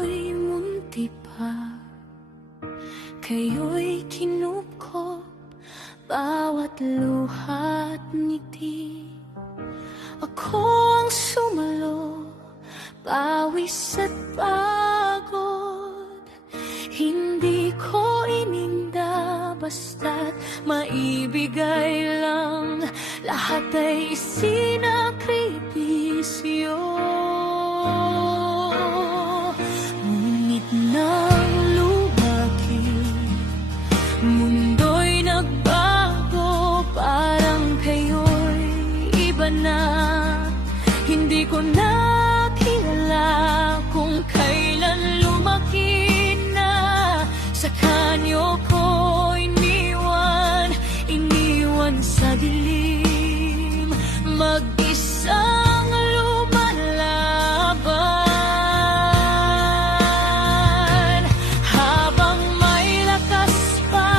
ako'y munti pa, kayo'y kinupkop bawat luha't ngiti. Ako ang sumalo, pawis at pagod, hindi ko ininda basta't maibigay lang. Lahat ay isinakripisyo. Ngunit nang lumaki, mundo'y nagbago. Parang kayo'y iba na. Hindi ko na kilala kung kailan lumaki na. Sa kanyo ko iniwan sa dilim, mag-isang lumalaban. Habang may lakas pa,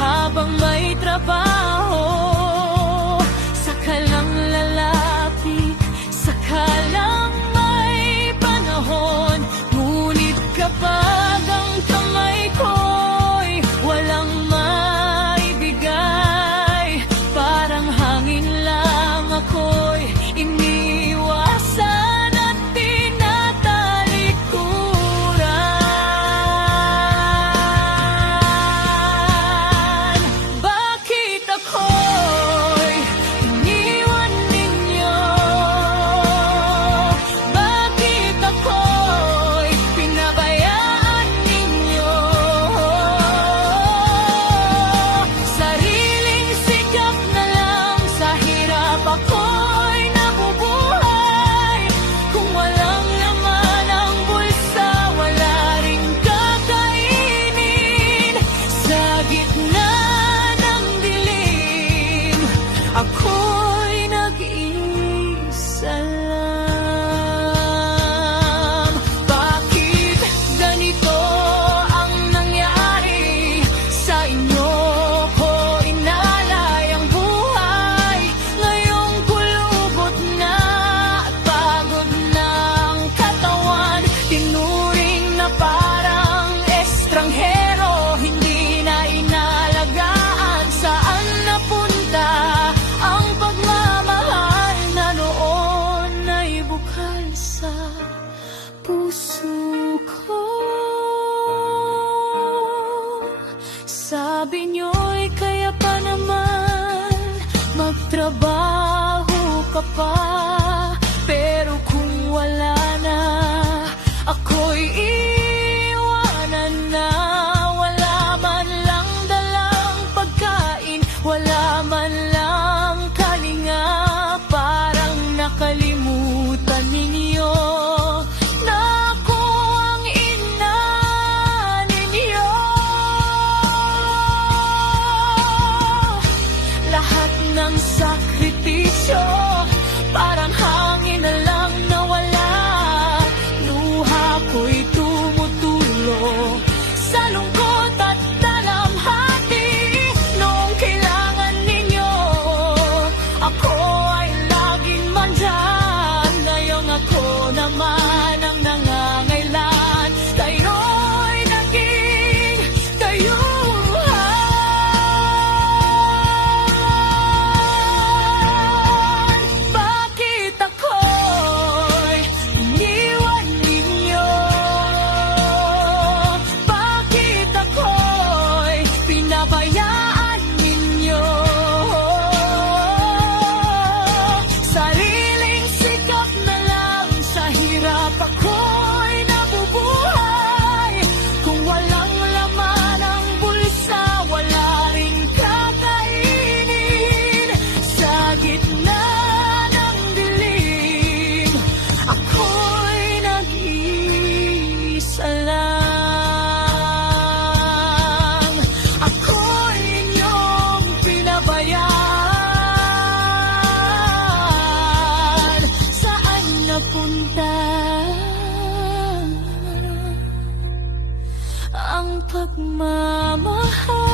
habang may trabaho, sakalang lalaki, sakalang may panahon. Ngunit kapag ang kamay ko'y walang maibigay, parang hangin lang ako'y iniwasan at tinatalikuran. Bakit ako'y iniwan ninyo? Bakit ako'y pinabayaan ninyo? Sariling sikap na lang, sa hirap ako'y nabubuhay. Kung walang laman ang bulsa, wala ring kakainin. Sa gitna ng dilim, ako'y nag-iisa lang. Bakit ganito ang nangyari? Sa inyo ko inalay ang buhay. Ngayong kulubot na at pagod na ang katawan, tinuring na parang estranghero. Hindi na inalagaan saan napunta ang pagmamahal na noon ay bukal sa puso ko. Sabi niyo'y kaya pa naman magtrabaho ka pa, pero kung wala na, ako'y iwanan na. Wala man lang dalang pagkain, wala man lang kalinga. Parang nakalimutan ninyo na ako ang ina ninyo. Lahat ng sakripisyo parang hangin na lang nawala. Luha ko'y tumutulo sa lungkot at dalamhati. Noong kailangan ninyo, ako ay laging mandyan. Ngayong ako naman ang nangangailan, kayo'y naging dayuhan. Bakit ako'y iniwan ninyo? Bakit ako'y pinabayaan ninyo? Sariling sikap na lang, sa hirap ako'y nabubuhay. Kung walang laman ang bulsa, wala ring kakainin. Sa gitna ng dilim, ako'y nag-iisa lang. Ako'y inyong pinabayaan. Saan napunta ang pagmamahal?